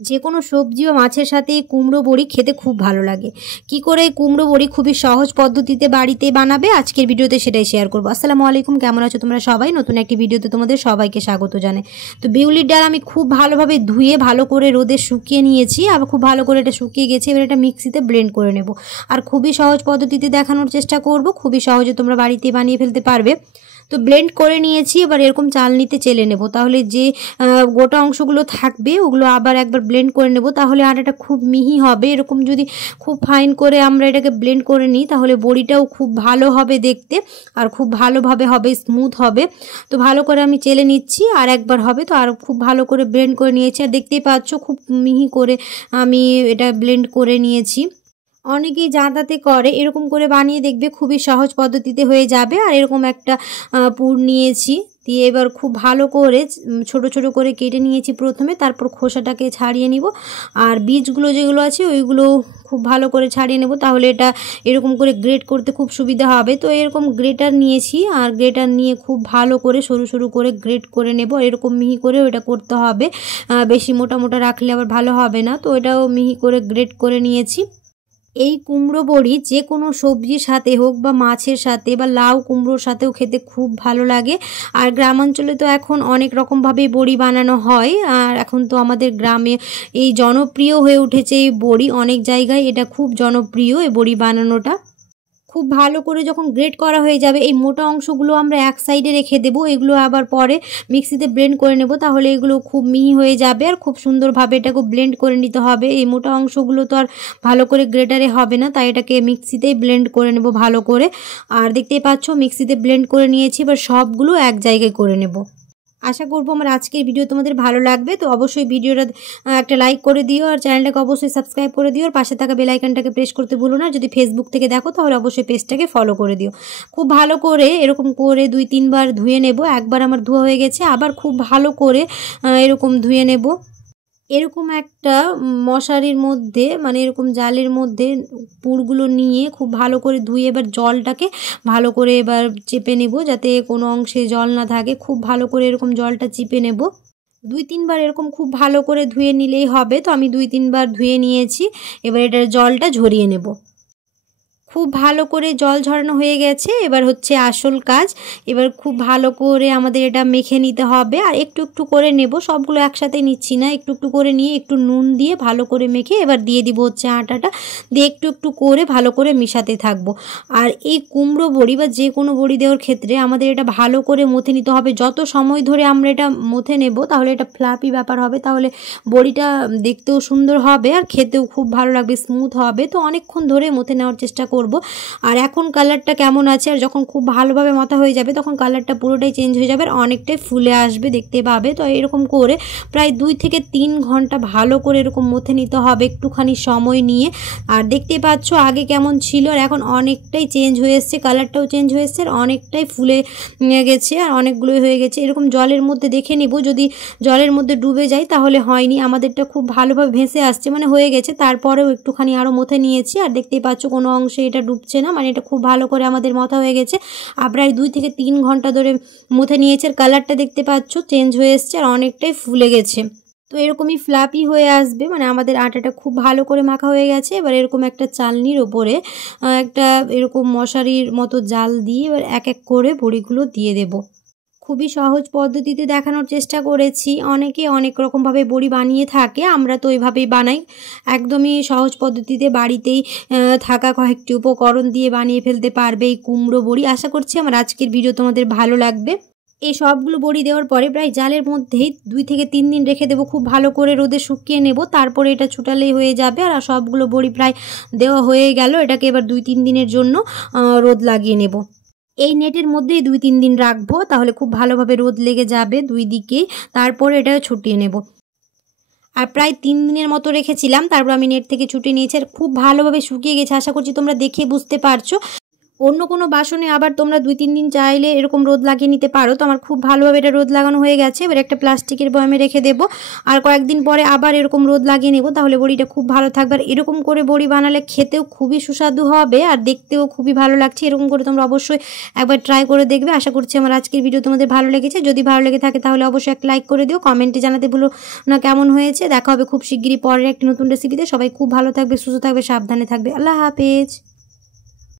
যে কোনো সবজি বা মাছের সাথে কুমড়ো বড়ি খেতে খুব ভালো লাগে। কি করে কুমড়ো বড়ি খুবই সহজ পদ্ধতিতে বাড়িতে বানাবে আজকের ভিডিওতে সেটাই শেয়ার করবো। আসসালামু আলাইকুম, কেমন আছো তোমরা সবাই? নতুন একটি ভিডিওতে তোমাদের সবাইকে স্বাগত জানাই। তো বিউলির ডাল আমি খুব ভালোভাবে ধুয়ে ভালো করে রোদে শুকিয়ে নিয়েছি, আবার খুব ভালো করে এটা শুকিয়ে গেছে। এবার এটা মিক্সিতে ব্লেন্ড করে নেব আর খুবই সহজ পদ্ধতিতে দেখানোর চেষ্টা করব, খুবই সহজে তোমরা বাড়িতে বানিয়ে ফেলতে পারবে। তো ব্লেন্ড করে নিয়েছি, এবার এরকম চালনিতে চেলে নেব, তাহলে যে গোটা অংশগুলো থাকবে ওগুলো আবার একবার ব্লেন্ড করে নেব, তাহলে আটাটা খুব মিহি হবে। এরকম যদি খুব ফাইন করে আমরা এটাকে ব্লেন্ড করে নিই তাহলে বড়িটাও খুব ভালো হবে দেখতে আর খুব ভালোভাবে হবে, স্মুথ হবে। তো ভালো করে আমি চেলে নিচ্ছি, আর একবার হবে তো আর খুব ভালো করে ব্লেন্ড করে নিয়েছি। আর দেখতেই পাচ্ছ খুব মিহি করে আমি এটা ব্লেন্ড করে নিয়েছি। অনেকেই জাঁতাতে করে, এরকম করে বানিয়ে দেখবে খুবই সহজ পদ্ধতিতে হয়ে যাবে। আর এরকম একটা পুর নিয়েছি, দিয়ে এবার খুব ভালো করে ছোট ছোট করে কেটে নিয়েছি প্রথমে, তারপর খোসাটাকে ছাড়িয়ে নিব আর বীজগুলো যেগুলো আছে ওইগুলো খুব ভালো করে ছাড়িয়ে নেব, তাহলে এটা এরকম করে গ্রেট করতে খুব সুবিধা হবে। তো এরকম গ্রেটার নিয়েছি, আর গ্রেটার নিয়ে খুব ভালো করে সরু সরু করে গ্রেট করে নেব। এরকম মিহি করেও এটা করতে হবে, বেশি মোটা মোটা রাখলে আবার ভালো হবে না। তো এটাও মিহি করে গ্রেট করে নিয়েছি। এই কুমড়ো বড়ি যে কোনো সবজির সাথে হোক বা মাছের সাথে বা লাউ কুমড়োর সাথেও খেতে খুব ভালো লাগে। আর গ্রামাঞ্চলে তো এখন অনেক রকমভাবেই বড়ি বানানো হয়, আর এখন তো আমাদের গ্রামে এই জনপ্রিয় হয়ে উঠেছে এই বড়ি, অনেক জায়গায় এটা খুব জনপ্রিয় এই বড়ি বানানোটা। খুব ভালো করে যখন গ্রেট করা হয়ে যাবে এই মোটা অংশগুলো আমরা এক সাইডে রেখে দেব, এগুলো আবার পরে মিক্সিতে ব্লেন্ড করে নেব, তাহলে এগুলো খুব মিহি হয়ে যাবে আর খুব সুন্দরভাবে এটাকে ব্লেন্ড করে নিতে হবে। এই মোটা অংশগুলো তো আর ভালো করে গ্রেটারে হবে না, তাই এটাকে মিক্সিতেই ব্লেন্ড করে নেব ভালো করে। আর দেখতেই পাচ্ছ মিক্সিতে ব্লেন্ড করে নিয়েছি, এবার সবগুলো এক জায়গায় করে নেব। আশা করবো আমার আজকের ভিডিও তোমাদের ভালো লাগবে। তো অবশ্যই ভিডিওটা একটা লাইক করে দিও, আর চ্যানেলটাকে অবশ্যই সাবস্ক্রাইব করে দিও, আর পাশে থাকা বেল আইকনটাকে প্রেস করতে ভুলো না। যদি ফেসবুক থেকে দেখো তাহলে অবশ্যই পেজটাকে ফলো করে দিও। খুব ভালো করে এরকম করে 2-3 বার ধুয়ে নেব। একবার আমার ধোয়া হয়ে গেছে, আবার খুব ভালো করে এরকম ধুয়ে নেব। এরকম একটা মশারির মধ্যে মানে এরকম জালের মধ্যে পুরগুলো নিয়ে খুব ভালো করে ধুয়ে এবার জলটাকে ভালো করে এবার চেপে নেব, যাতে কোনো অংশে জল না থাকে। খুব ভালো করে এরকম জলটা চিপে নেব। 2-3 বার এরকম খুব ভালো করে ধুয়ে নিলেই হবে। তো আমি 2-3 বার ধুয়ে নিয়েছি, এবার এটার জলটা ঝরিয়ে নেব। খুব ভালো করে জল ঝরানো হয়ে গেছে, এবার হচ্ছে আসল কাজ। এবার খুব ভালো করে আমাদের এটা মেখে নিতে হবে, আর একটু একটু করে নেব, সবগুলো একসাথে নিচ্ছি না, একটু একটু করে নিয়ে একটু নুন দিয়ে ভালো করে মেখে এবার দিয়ে দিব হচ্ছে আটাটা, দিয়ে একটু একটু করে ভালো করে মিশাতে থাকবো। আর এই কুমড়ো বড়ি বা যে কোনো বড়ি দেওয়ার ক্ষেত্রে আমাদের এটা ভালো করে মথে নিতে হবে। যত সময় ধরে আমরা এটা মথে নেব তাহলে এটা ফ্লাপি ব্যাপার হবে, তাহলে বড়িটা দেখতেও সুন্দর হবে আর খেতেও খুব ভালো লাগবে, স্মুথ হবে। তো অনেকক্ষণ ধরে মথে নেওয়ার চেষ্টা করব। আর এখন কালারটা কেমন আছে, আর যখন খুব ভালোভাবে মাথা হয়ে যাবে তখন কালারটা পুরোটাই চেঞ্জ হয়ে যাবে আর অনেকটাই ফুলে আসবে, দেখতে পাবে। তো এরকম করে প্রায় 2 থেকে 3 ঘন্টা ভালো করে এরকম মথে নিতে হবে একটুখানি সময় নিয়ে। আর দেখতে পাচ্ছ আগে কেমন ছিল আর এখন অনেকটাই চেঞ্জ হয়ে এসছে, কালারটাও চেঞ্জ হয়ে এসছে আর অনেকটাই ফুলে গেছে আর অনেকগুলোই হয়ে গেছে। এরকম জলের মধ্যে দেখে নিব, যদি জলের মধ্যে ডুবে যায় তাহলে হয়নি, আমাদেরটা খুব ভালোভাবে ভেসে আসছে মানে হয়ে গেছে। তারপরেও একটুখানি আরও মথে নিয়েছি, আর দেখতেই পাচ্ছ কোনো অংশে এটা ডুবছে না, মানে এটা খুব ভালো করে আমাদের মথা হয়ে গেছে। আর প্রায় 2 থেকে 3 ঘন্টা ধরে মথে নিয়েছে, আর কালারটা দেখতে পাচ্ছ চেঞ্জ হয়ে এসছে আর অনেকটাই ফুলে গেছে। তো এরকমই ফ্লাপি হয়ে আসবে, মানে আমাদের আটাটা খুব ভালো করে মাখা হয়ে গেছে। এবার এরকম একটা চালনির ওপরে একটা এরকম মশারির মতো জাল দিয়ে এবার এক এক করে বড়িগুলো দিয়ে দেব। খুবই সহজ পদ্ধতিতে দেখানোর চেষ্টা করেছি, অনেকে অনেক রকমভাবে বড়ি বানিয়ে থাকে, আমরা তো ওইভাবেই বানাই, একদমই সহজ পদ্ধতিতে বাড়িতেই থাকা কয়েকটি উপকরণ দিয়ে বানিয়ে ফেলতে পারবে এই কুমড়ো বড়ি। আশা করছি আমার আজকের ভিডিও তোমাদের ভালো লাগবে। এই সবগুলো বড়ি দেওয়ার পরে প্রায় জালের মধ্যেই 2 থেকে 3 দিন রেখে দেবো, খুব ভালো করে রোদে শুকিয়ে নেব, তারপরে এটা ছুটালেই হয়ে যাবে। আর সবগুলো বড়ি প্রায় দেওয়া হয়ে গেল, এটাকে এবার 2-3 দিনের জন্য রোদ লাগিয়ে নেব। এই নেটের মধ্যেই 2-3 দিন রাখবো, তাহলে খুব ভালোভাবে রোদ লেগে যাবে 2 দিকেই, তারপরে এটা ছুটিয়ে নেব। আর প্রায় 3 দিনের মতো রেখেছিলাম, তারপর আমি নেট থেকে ছুটিয়ে নিয়েছি আর খুব ভালোভাবে শুকিয়ে গেছে। আশা করছি তোমরা দেখে বুঝতে পারছো। অন্য কোনো বাসনে আবার তোমরা 2-3 দিন চাইলে এরকম রোদ লাগিয়ে নিতে পারো। তো আমার খুব ভালোভাবে এটা রোদ লাগানো হয়ে গেছে। এবার একটা প্লাস্টিকের বয়ামে রেখে দেবো, আর কয়েকদিন পরে আবার এরকম রোদ লাগিয়ে নেব, তাহলে বড়িটা খুব ভালো থাকবে। আর এরকম করে বড়ি বানালে খেতেও খুবই সুস্বাদু হবে আর দেখতেও খুবই ভালো লাগছে। এরকম করে তোমরা অবশ্যই একবার ট্রাই করে দেখবে। আশা করছি আমার আজকের ভিডিও তোমাদের ভালো লেগেছে। যদি ভালো লেগে থাকে তাহলে অবশ্যই একটা লাইক করে দিও, কমেন্টে জানাতে ভুলো না কেমন হয়েছে। দেখা হবে খুব শিগগিরই পরের একটি নতুন রেসিপিতে। সবাই খুব ভালো থাকবে, সুস্থ থাকবে, সাবধানে থাকবে। আল্লাহ হাফেজ।